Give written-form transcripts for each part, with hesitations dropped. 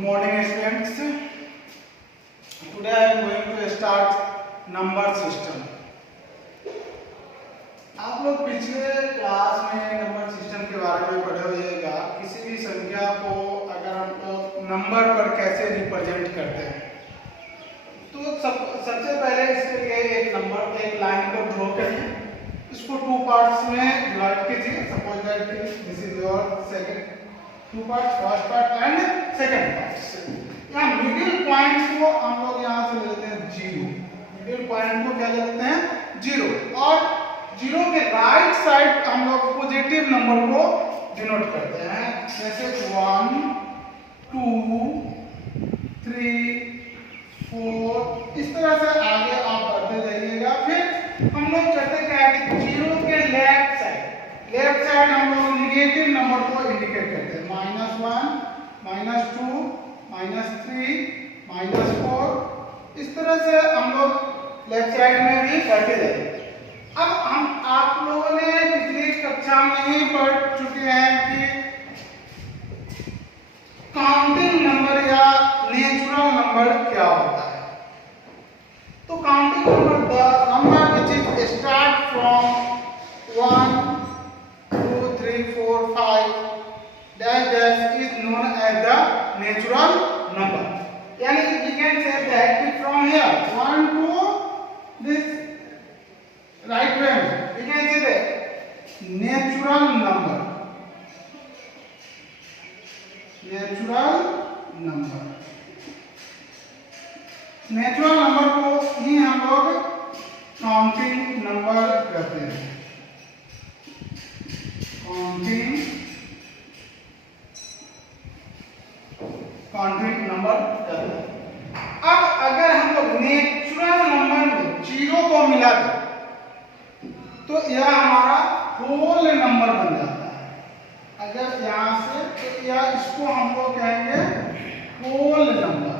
morning students. Today I am going to start number system. आप लोग पिछले class में नंबर सिस्टम के बारे में पढ़े होइएगा। किसी भी संख्या को अगर हम लोग नंबर पर कैसे रिप्रेजेंट करते हैं, तो सबसे पहले इसके लिए एक लाइन को ड्रॉ करिए। इसको टू पार्ट्स में डिवाइड कीजिए। Suppose that this is your second two parts, first part and second part. यहाँ मिडिल पॉइंट को हम लोग यहाँ से ले लेते हैं जीरो। मिडिल पॉइंट को क्या ले लेते हैं? जीरो। और जीरो के राइट साइड हम लोग पॉजिटिव नंबर को डिनोट करते हैं, जैसे 1 2 3 4। इस तरह से आगे आप बढ़ते जाइएगा। फिर हम लोग करते क्या है कि जीरो के लेफ्ट साइड हम लोग निगेटिव नंबर को इंडिकेट करते हैं, -1 -2 -3 -4। इस तरह से हम लोग लेफ्ट साइड में भी बढ़ते जाएंगे। अब हम आप लोगों ने पिछली कक्षा में ही पढ़ चुके हैं कि काउंटिंग नंबर या नेचुरल नंबर क्या होता है। तो counting number the number which is start from 1 2 3 4 5 dash dash is known as the natural number. Yani we can say that from here 1 to this right way we can say that natural number को ही हम लोग counting number कहते हैं। Counting number कहते हैं। अब अगर हम लोग नेचुरल नंबर में जीरो को मिला दें तो यह हमारा होल नंबर बन जाता है। अगर यहां से तो यह इसको हम लोग कहेंगे होल नंबर।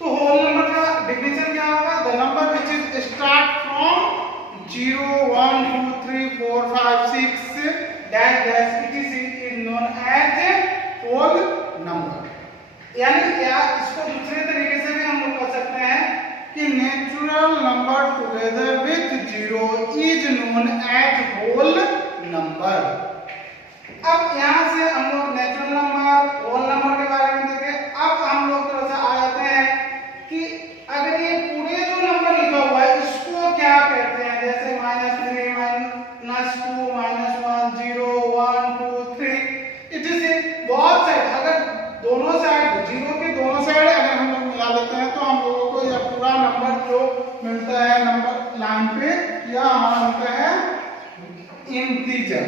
तो होल नंबर का डेफिनेशन क्या होगा? The number which is start from 0 1 2 3 4 5 6 dash dash etc is known as whole number. यानी क्या इसको दूसरे तरीके से भी हम लोग कह सकते हैं कि natural number together with zero is known as whole number. अब यहाँ से हम लोग नेचुरल नंबर, होल नंबर के बारे में देखें। अब हम लोग थोड़ा सा आ जाते हैं कि अगर ये पूरे जो नंबर लिखा हुआ है इसको क्या कहते हैं, जैसे -3 -2 -1 0 1 2 3 इट इज बहुत साइड। अगर दोनों साइड जीरो के दोनों साइड अगर हम लोग मिला लेते हैं तो हम लोगों को यह पूरा नंबर जो मिलता है नंबर लाइन पे, यह हमारा मिलता है इंटीजर।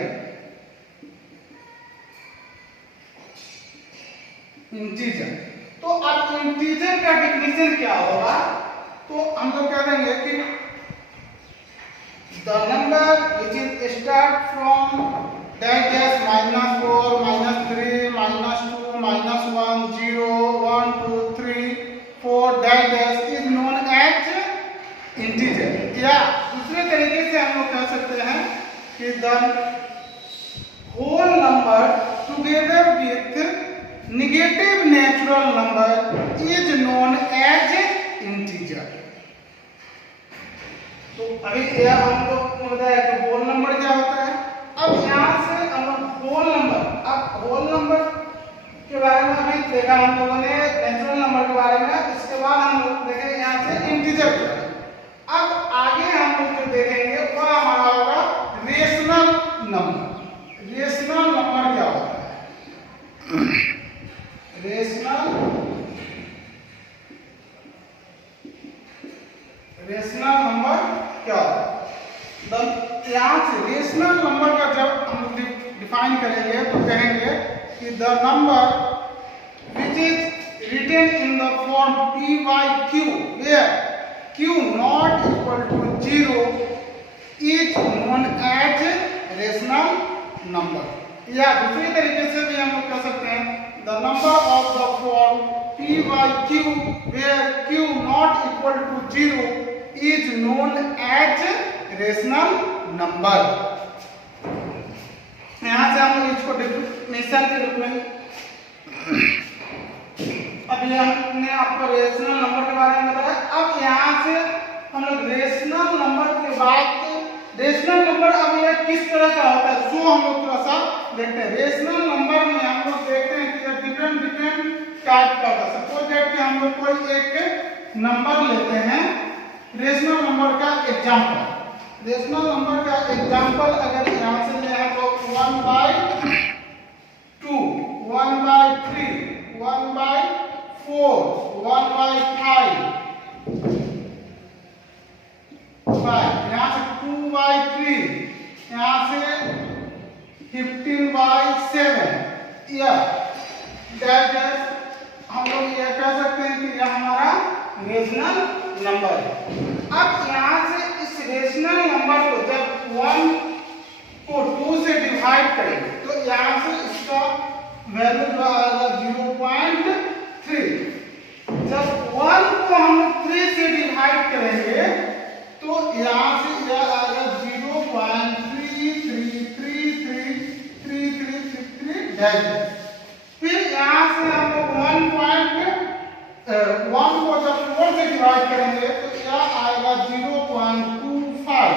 तो अब इंटीजर का डेफिनेशन क्या होगा? तो हम लोग कह देंगे कि the number which is start from dash dash -4 -3 -2 -1 0 1 2 3 4 dash dash is known as integer। या दूसरे तरीके से हम लोग कह सकते हैं कि the whole number together with negative natural number is known as integer। तो अभी यह हम लोग को बताया कि होल नंबर क्या होता है। अब यहाँ से हम लोग होल नंबर के बारे में अभी देखा हम लोगों ने, नेचुरल नंबर के बारे में। इसके बाद हम लोग देखेंगे यहाँ से इंटीजर के बारे में। अब आगे हम लोग जो देखेंगे वह हमारा होगा रेशनल नंबर। रेशनल नंबर क्या होता है? रेशनल नंबर क्या होता है? यहाँ से रेशनल नंबर का जब हम डिफाइन करेंगे तो कहेंगे कि the number which is written in the form p by q where q not equal to 0 is known as rational number. या दूसरी तरीके से भी हम लोग कह सकते हैं the number of the form p by q where q not equal to 0 is known as rational number. इसको डेफिनेशन के रूप में। अभी हमने आपको रेशनल नंबर के बारे में बताया। अब यहाँ से हम लोग रेशनल नंबर के बाद रेशनल नंबर अब यह किस तरह का होता है सो हम लोग थोड़ा सा देखते हैं। रेशनल नंबर में हम लोग देखते हैं कि डिफरेंट टाइप का होता है। सपोज दैट कि हम लोग कोई एक नंबर लेते हैं, रेशनल नंबर का एग्जांपल। रेशनल नंबर का एग्जांपल अगर यहाँ से ले हम लोग 1/2, 1/3, 1/4, 1/5, यहाँ से 2/3, यहाँ से 15/7 या डैश हम लोग यह कह सकते हैं कि यह हमारा रेशनल नंबर है। अब यहाँ से इस रेशनल नंबर को जब 1 को 2 से डिवाइड करेंगे तो यहाँ से इसका वैल्यू जो आएगा 0.3। जब 1 को हम 3 से डिवाइड करेंगे तो यहाँ से यह आएगा 0.333333 फिर यहाँ से हम लोग 1 को जब 4 से डिवाइड करेंगे तो यह आएगा 0.25।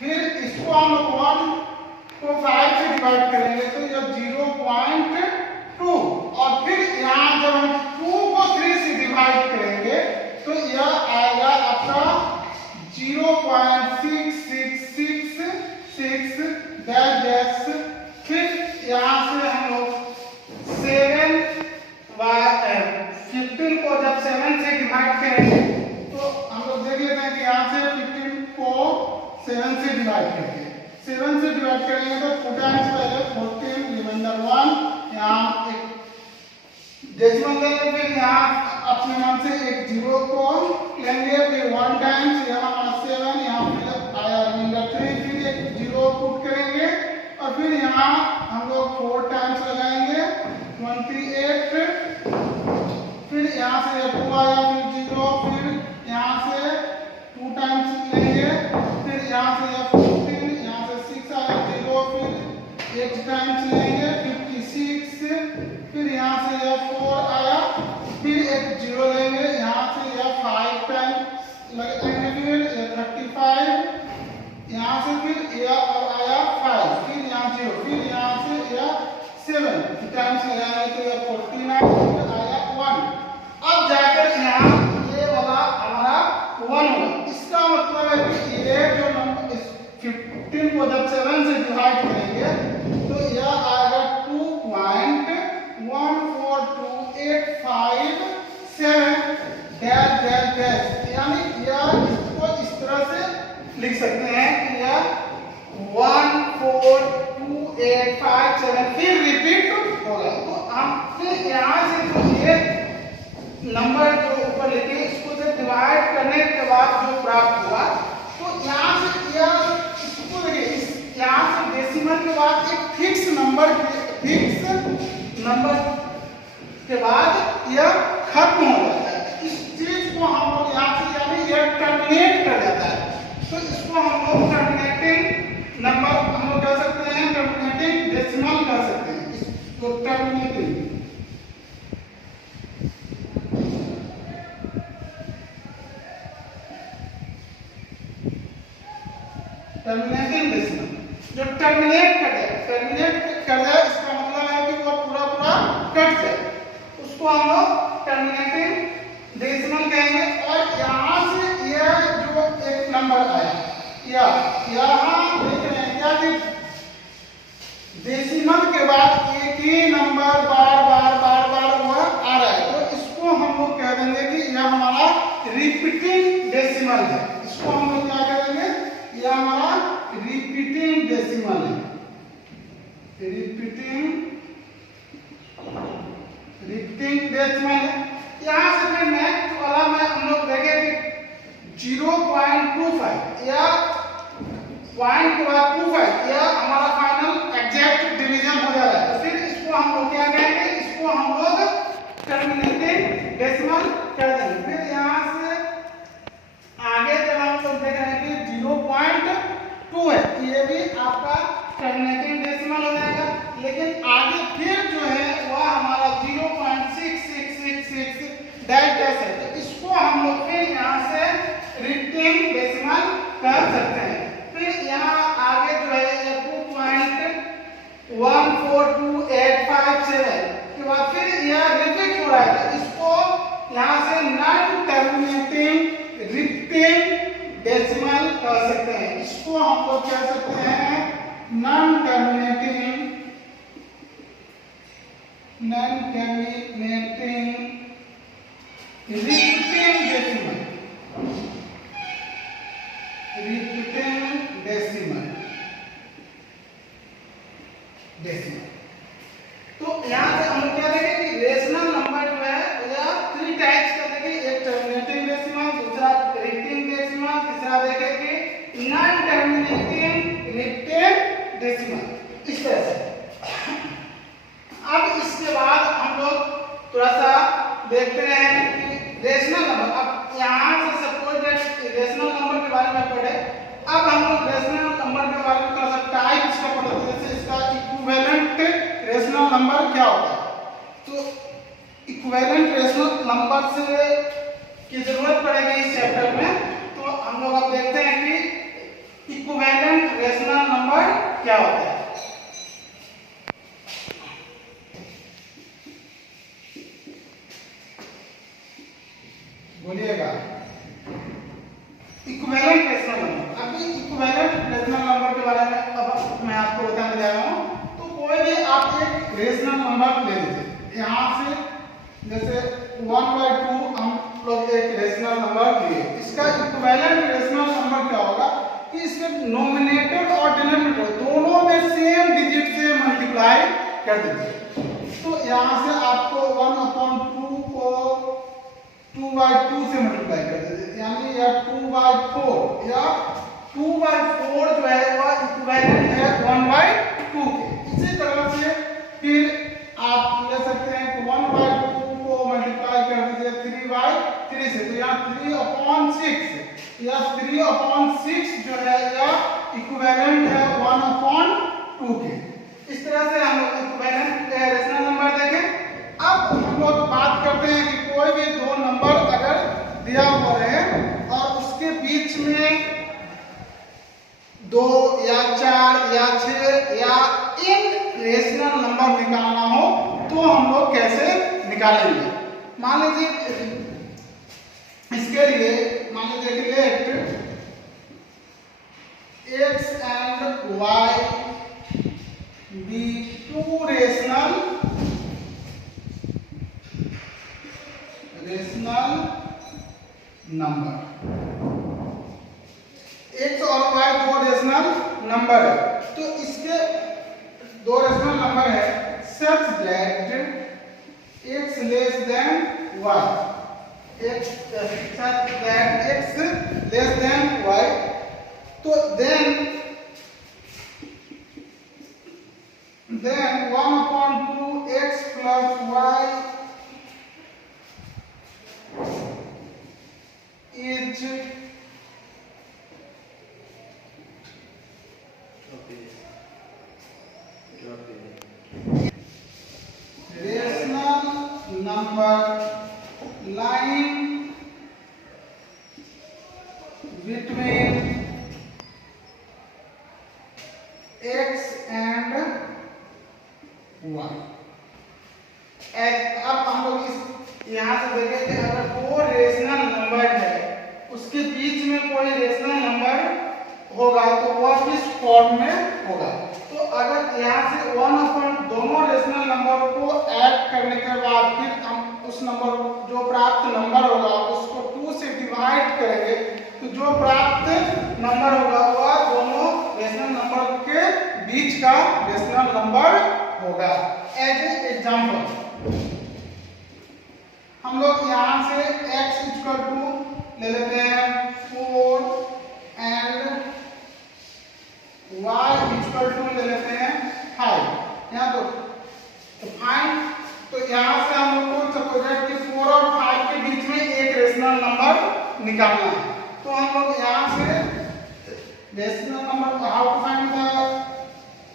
फिर इसको हम लोग 1 को 5 से डिवाइड करेंगे तो यह 0.2 और फिर यहाँ जब हम 2 को 3 से डिवाइड करेंगे तो यह आएगा आपका 0.6666 फिर यहाँ से हम लोग 15 को जब 7 से डिवाइड करेंगे तो हम लोग देख लेते हैं कि यहाँ से 15 को 7 से डिवाइड करेंगे। 7 से डिवाइड करेंगे तो 2 टाइम्स पहले 14 रिमाइंडर 1 यहाँ एक डेसिमल लेंगे, फिर यहाँ अपने नाम से एक 0 को लेंगे, फिर 1 टाइम्स यहाँ 7 यहाँ फिर आया रिमाइंडर 3, फिर एक 0 पुट करेंगे और फिर यहाँ हम लोग 4 टाइम्स लगाएंगे 28, फिर यहाँ से 2 आया फिर 0, फिर यहाँ से 2 टाइम्स लेंगे, फिर यहाँ से 14, यहाँ से 6 आया 0, फिर 8 टाइम्स लेंगे 56, फिर यहाँ से 4 आया, फिर एक 0 लेंगे, यहाँ से 5 टाइम्स लगाएंगे, फिर 35, यहाँ से फिर आया 5, फिर यहाँ 0, फिर यहाँ से 7 टाइम्स लगाएंगे तो 49, फिर आया 1। अब जाकर यहाँ ये वाला हमारा 1 होगा। इसका मतलब है कि ये जो नंबर 15 को जब 7 से डिवाइड करेंगे तो यह आएगा 2.142857 यानी यह इसको इस तरह से लिख सकते हैं कि यह 14285 फिर रिपीट होगा। तो हम फिर यहाँ से जो ये नंबर जो ऊपर लिखे इसको जब डिवाइड करने के बाद जो प्राप्त हुआ तो यहाँ से यह इसको देखिए यहाँ से डेसिमल के बाद एक फिक्स नंबर के बाद यह खत्म हो जाता है। इस चीज को हम लोग यहाँ से यानी यह टर्मिनेट कर जाता है तो इसको हम लोग टर्मिनेटिंग नंबर हम लोग कह सकते हैं, टर्मिनेटिंग डेसिमल कह सकते हैं इसको टर्मिनेटिंग डेसिमल जो टर्मिनेट कर जाए इसका मतलब है कि वो पूरा कट जाए, उसको हम लोग टर्मिनेटिंग डेसिमल कहेंगे। और यहाँ से यह जो एक नंबर आया या यहाँ देख रहे हैं क्या कि डेसिमल के बाद एक ही नंबर बार बार हुआ आ रहा है तो इसको हम लोग कह देंगे कि यह हमारा रिपीटिंग डेसिमल है। इसको हम लोग क्या कह देंगे, यह हमारा रिपीटिंग डेसिमल है। रिपीटिंग डेसिमल है। यहाँ से फिर नेक्स्ट वाला में हम लोग देखें 0.25 या पॉइंट के बाद 25 या हमारा फाइनल एग्जैक्ट डिवीजन हो जा रहा है तो फिर इसको हम लोग क्या कहेंगे, इसको हम लोग टर्मिनेटिंग डेसिमल कर देंगे। फिर यहाँ से आगे जब हम लोग देख रहे हैं कि 0.2 है ये भी आपका टर्मिनेटिंग डेसिमल हो जाएगा। डेसिमल। तो यहाँ से हम लोग क्या देखें कि रेशनल नंबर जो है या 3 टाइप्स का देखें, एक टर्मिनेटिंग डेसिमल, दूसरा रिपीटिंग डेसिमल, तीसरा देखें कि नॉन टर्मिनेटिंग रिपीटेड डेसिमल। इस तरह से अब इसके बाद हम लोग थोड़ा सा देखते हैं कि रेशनल नंबर। अब यहाँ से सपोज रेशनल नंबर के बारे में पढ़े, अब हम लोग रेशनल नंबर के बारे में थोड़ा सा टाइप इसका पढ़ते हैं। जैसे इसका इक्विवेलेंट रेशनल नंबर क्या होता है, तो इक्विवेलेंट रेशनल नंबर से की जरूरत पड़ेगी इस चैप्टर में। तो हम लोग अब देखते हैं कि इक्विवेलेंट रेशनल नंबर क्या होता है। बोलिएगा इक्विवेलेंट रेशनल नंबर। अभी इक्विवेलेंट रेशनल नंबर के बारे में अब मैं आपको बताने जा रहा हूँ। तो कोई भी आप एक रेशनल नंबर ले लीजिए, यहाँ से जैसे 1/2 हम लोग एक रेशनल नंबर लिए, इसका इक्विवेलेंट रेशनल नंबर क्या होगा कि इसके नोमिनेटर और डिनोमिनेटर दोनों में सेम डिजिट से मल्टीप्लाई कर दीजिए। तो यहाँ से आपको 1/2 को 2/2 से मल्टीप्लाई कर दीजिए, यानी या 2/4 या 2/4 जो है वह इक्विवेलेंट है 1/2 के। इसी तरह से फिर आप ले सकते हैं कि 1/2 को मल्टीप्लाई कर दीजिए 3/3 से, तो यहाँ 3/6 या 3/6 जो है यह इक्विवेलेंट है 1/2 के। इस तरह से हम लोग इक्विवेलेंट रेशनल नंबर देखें। अब हम लोग बात करते हैं कि कोई भी दो नंबर अगर दिया हुआ है और उसके बीच में 2 या 4 या 6 या इन रेशनल नंबर निकालना हो तो हम लोग कैसे निकालेंगे। मान लीजिए इसके लिए मान लीजिए let x and y be 2 rational number. x और y दो रेशनल नंबर है, तो इसके दो रेशनल नंबर है such that x less than y, x such that x less than y, तो then 1/2 x plus y is rational number lying between x and y। अब हम लोग इस यहाँ से देखें कि अगर दो रेशनल नंबर है उसके बीच में कोई रेशनल नंबर होगा तो वह किस फॉर्म में होगा। तो अगर यहाँ से 1/, दोनों रेशनल नंबर को ऐड करने के बाद फिर हम उस नंबर जो प्राप्त नंबर होगा उसको 2 से डिवाइड करेंगे, तो जो प्राप्त नंबर होगा वह दोनों रेशनल नंबर के बीच का रेशनल नंबर होगा। एज ए एग्जाम्पल हम लोग यहाँ से x = ले लेते हैं 4 एंड y = ले लेते हैं 5। यहाँ तो फाइंड, तो यहाँ से हम लोग को सपोज कि 4 और 5 के बीच में एक रेशनल नंबर निकालना है। तो हम लोग यहाँ से rational number how to find the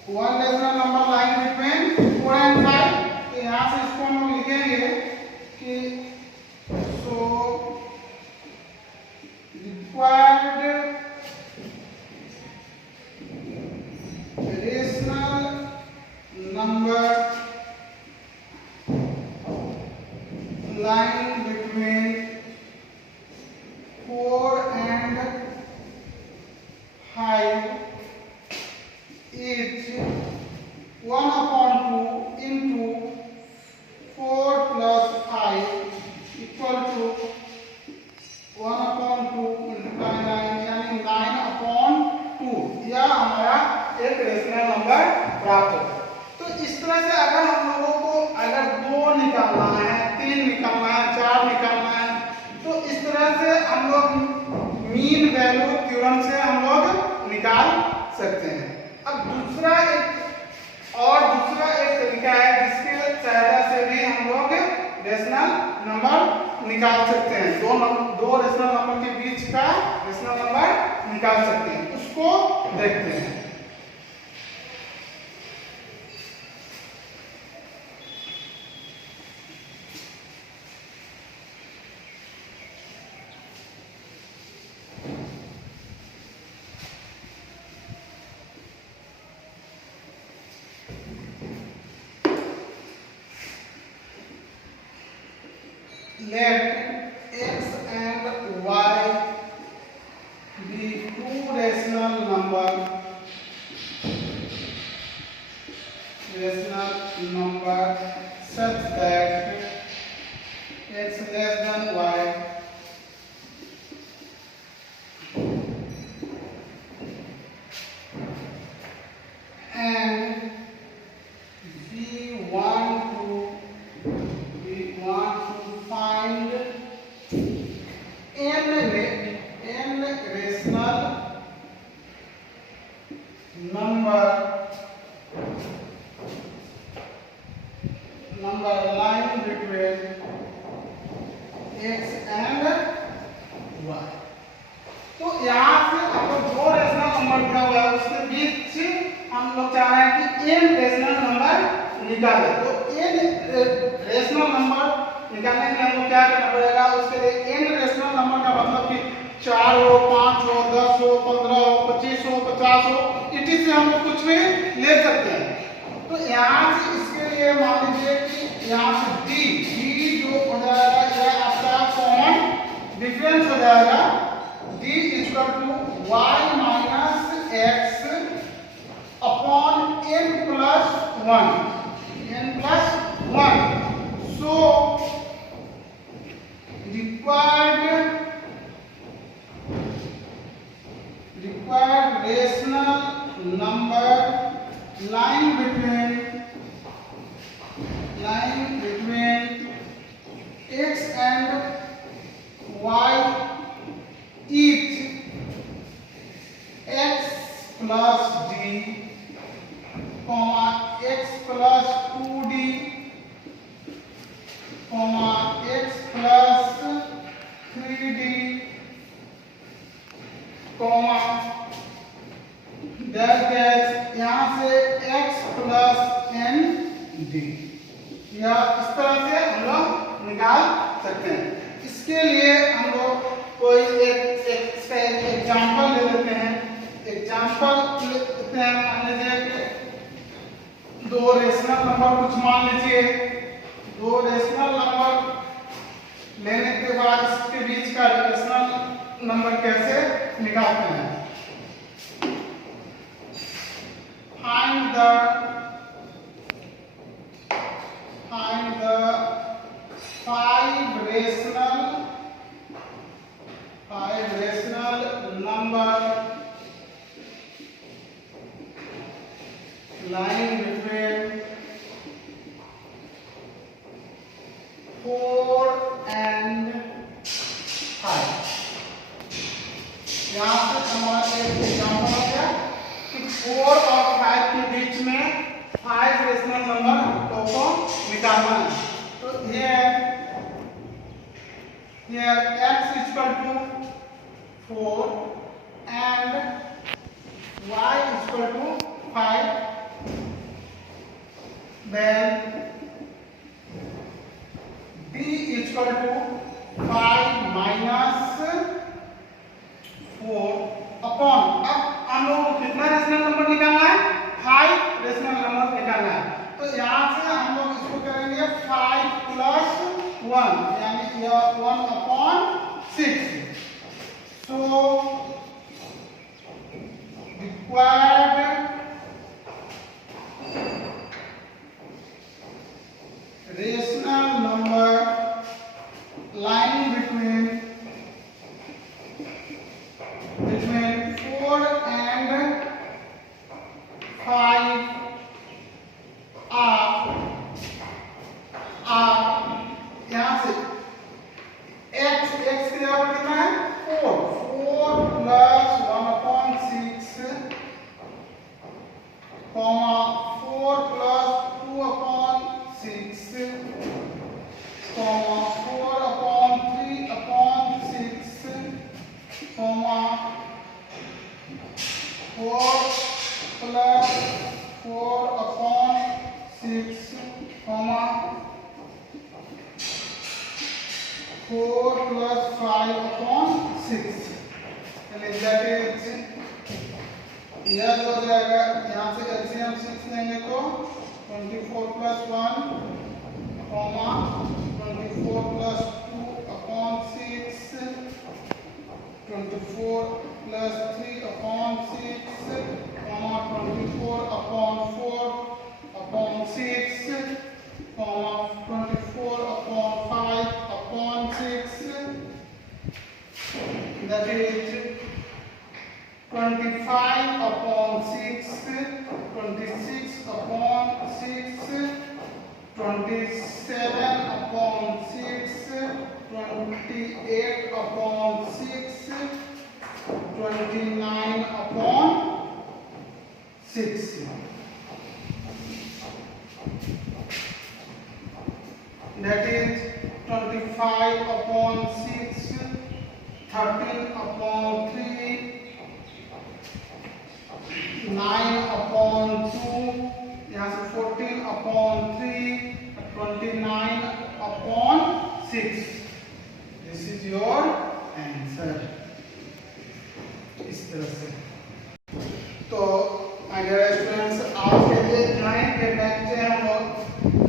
one rational number lying between 4 and 5। तो यहाँ से इसको हम लोग लिखेंगे कि so required rational number lying between 4 and 5 is 1/2 into 4 plus 5 equal to 1/2 multiply 9 यानी 9/2। यह हमारा एक रेशनल नंबर प्राप्त होगा। तो इस तरह से अगर हम लोगों को अगर 2 निकालना है, 3 निकालना है, 4 निकालना है, तो इस तरह से हम लोग मीन वैल्यू थ्योरम से हम लोग निकाल सकते हैं। अब दूसरा एक तरीका है जिसकी सहायता से भी हम लोग रेशनल नंबर निकाल सकते हैं। दो रेशनल नंबर के बीच का रेशनल नंबर निकाल सकते हैं, उसको देखते हैं। Let x and y be two rational number such that x less than y and we want to find n rational number lying between x and y। तो यहाँ से आपको जो रेशनल नंबर दिया हुआ है उसके बीच हम लोग चाह रहे हैं कि n रेशनल नंबर निकाले। तो n रेशनल नंबर निकालने के लिए हमको क्या करना पड़ेगा, उसके लिए n रेशनल नंबर का मतलब कि 4 हो, 5 हो, 10 हो, 15 हो, 25 हो, 50 हो, इसी से हम कुछ भी ले सकते हैं। तो यहाँ से इसके लिए मान लीजिए कि यहाँ से d जो हो जाएगा यह आपका कॉमन डिफरेंस हो जाएगा, d equal to y minus x upon n plus 1। So required rational number lying between x and y is x plus d, x plus 2d, x plus 3d, यहाँ से x plus n d, या इस तरह से हम लोग निकाल सकते हैं। इसके लिए हम लोग कोई एक एग्जांपल ले लेते हैं। मान लीजिए कि 2 रेशनल नंबर कुछ मान लीजिए, 2 रेशनल नंबर लेने के बाद इसके बीच का रेशनल नंबर कैसे निकालते हैं। Find the 5 rational number lying between 4 and 5। यहाँ से हमारा एक एग्जाम्पल हो गया कि 4 और 5 के बीच में 5 रेशनल नंबर को निकालना है। तो here x is equal to 4 and y is equal to 5, then d is equal to 5 minus 4 upon, अब हम लोग को कितना रेशनल नंबर निकालना है, 5 रेशनल नंबर निकालना है। तो यहाँ से हम लोग इसको करेंगे 5 प्लस 1 यानी 1 upon 6। So required rational number 4 plus 2 upon 6, comma 4 upon 3 upon 6, comma 4 plus 4 upon 6, comma 4 plus 5 upon 6, and that is यह हो जाएगा। यहाँ से एलसीएम 6 लेंगे तो 24 plus 1 comma 24 plus 2 upon 6, 24 plus 3 upon 6, comma 24 upon 4 upon 6, comma 24 upon 5 upon 6, that is 25 upon 6, 26 upon 6, 27 upon 6, 28 upon 6, 29 upon 6. That is 25 upon 6, 13 upon 3, 9 upon 2, यहाँ से 14 upon 3, 29 upon 6. This is your answer. इस तरह से। तो my dear students, आज के लिए इतना ही। फिर नेक्स्ट हम लोग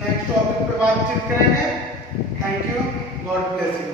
नेक्स्ट टॉपिक पे बातचीत करेंगे। Thank you, God bless you.